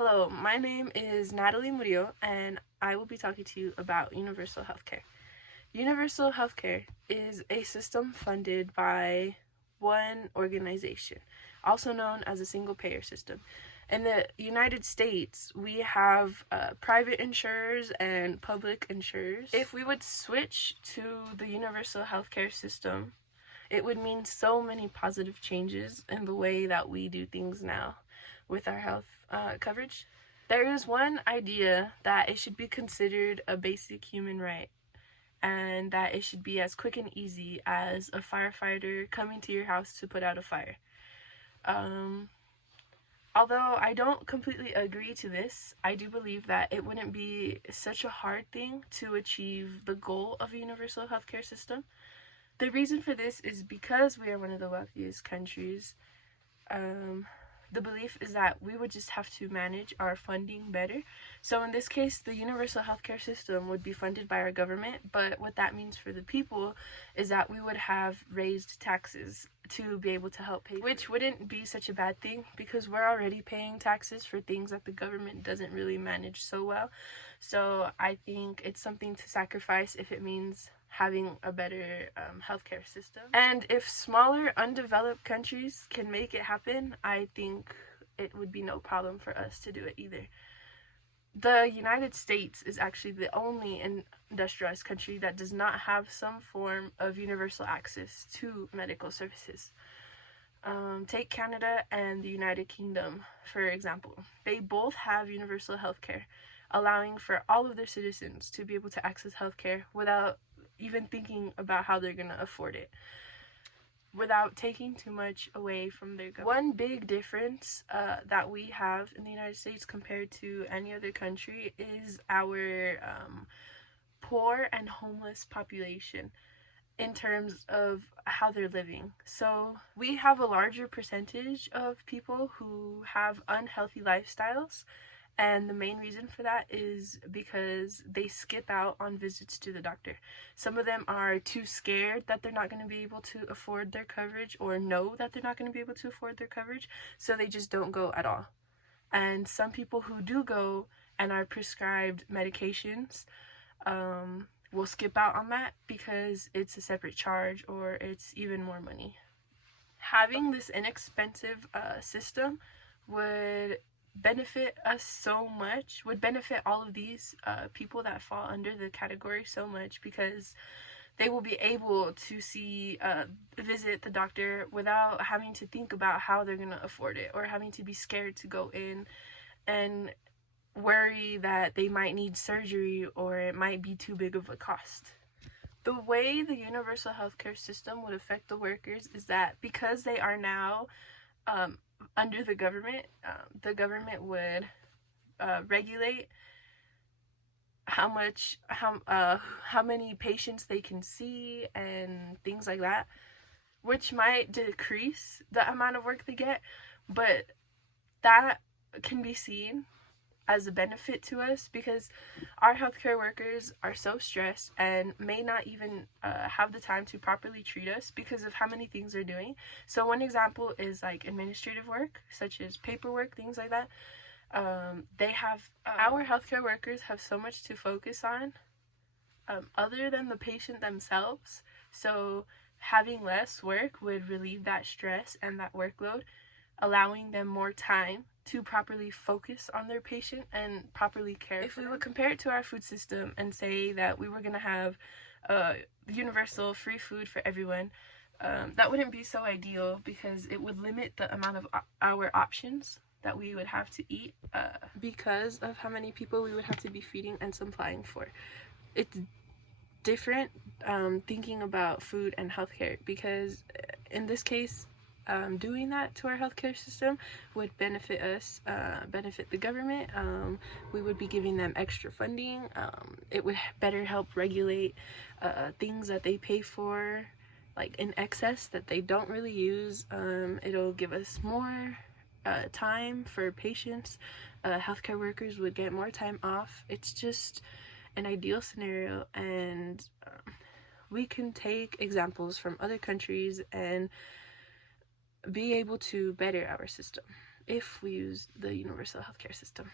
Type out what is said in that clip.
Hello, my name is Natalie Murillo, and I will be talking to you about universal healthcare. Universal healthcare is a system funded by one organization, also known as a single payer system. In the United States, we have private insurers and public insurers. If we would switch to the universal healthcare system, it would mean so many positive changes in the way that we do things now with our health coverage. There is one idea that it should be considered a basic human right, and that it should be as quick and easy as a firefighter coming to your house to put out a fire. Although I don't completely agree to this, I do believe that it wouldn't be such a hard thing to achieve the goal of a universal healthcare system. The reason for this is because we are one of the wealthiest countries. The belief is that we would just have to manage our funding better. So in this case, the universal healthcare system would be funded by our government, but what that means for the people is that we would have raised taxes to be able to help pay, which wouldn't be such a bad thing because we're already paying taxes for things that the government doesn't really manage so well. So I think it's something to sacrifice if it means having a better healthcare system. And if smaller, undeveloped countries can make it happen, I think it would be no problem for us to do it either. The United States is actually the only industrialized country that does not have some form of universal access to medical services. Take Canada and the United Kingdom, for example. They both have universal healthcare, allowing for all of their citizens to be able to access healthcare without even thinking about how they're going to afford it, without taking too much away from their government. One big difference that we have in the United States compared to any other country is our poor and homeless population in terms of how they're living. So we have a larger percentage of people who have unhealthy lifestyles. And the main reason for that is because they skip out on visits to the doctor. Some of them are too scared that they're not going to be able to afford their coverage, or know that they're not going to be able to afford their coverage, so they just don't go at all. And some people who do go and are prescribed medications will skip out on that because it's a separate charge or it's even more money. Having this inexpensive system would benefit us so much, would benefit all of these people that fall under the category so much, because they will be able to visit the doctor without having to think about how they're going to afford it, or having to be scared to go in and worry that they might need surgery or it might be too big of a cost. The way the universal healthcare system would affect the workers is that because they are now under the government would regulate how many patients they can see and things like that, which might decrease the amount of work they get, but that can be seen as a benefit to us because our healthcare workers are so stressed and may not even have the time to properly treat us because of how many things they're doing. So one example is like administrative work, such as paperwork, things like that. Our healthcare workers have so much to focus on other than the patient themselves. So having less work would relieve that stress and that workload, allowing them more time to properly focus on their patient and properly care. If we would compare it to our food system and say that we were going to have universal free food for everyone, that wouldn't be so ideal because it would limit the amount of our options that we would have to eat because of how many people we would have to be feeding and supplying for. It's different thinking about food and healthcare because in this case, doing that to our healthcare system would benefit us, benefit the government. We would be giving them extra funding. It would better help regulate things that they pay for, like in excess that they don't really use. It'll give us more time for patients. Healthcare workers would get more time off. It's just an ideal scenario, and we can take examples from other countries and be able to better our system. if we use the universal healthcare system.